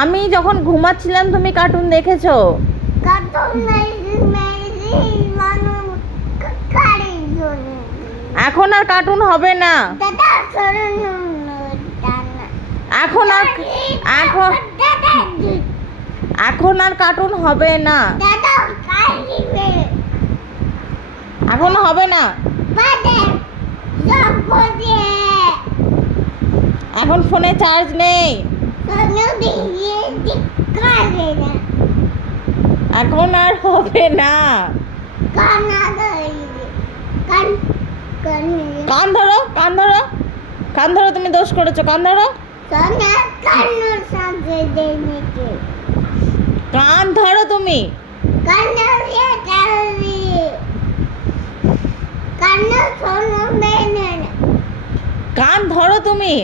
আমি যখন ঘুমাচ্ছিলাম তুমি কার্টুন দেখেছো? এখন আর কার্টুন হবে না। এখন আর কার্টুন হবে না। এখন হবে না। এখন ফোনে চার্জ নেই। এখন আর হবে না। কান ধরো, কান ধরো, কান ধরো, তুমি দোষ করেছো, কান ধরো, কান ধরো তুমি। কান ধরো তুমি।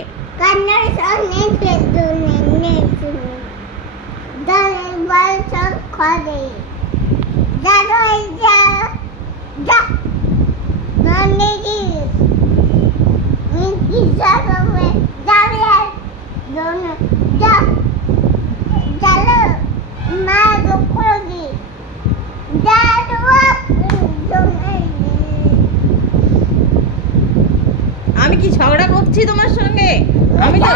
আমি কি ঝগড়া করছি তোমার সঙ্গে? আমি তো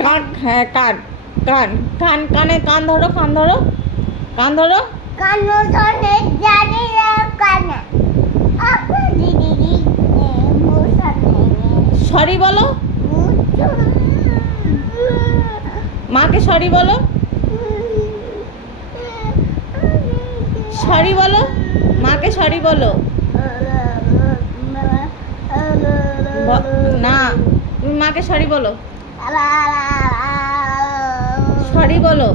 কান, হ্যাঁ কান, কান, কান, কানে কান ধরো, কান ধরো, কান ধরো। সরি বলো, মাকে সরি বলো, সরি বলো, মাকে সরি বলো। না, তুমি মাকে সরি বলো, সরি বলো।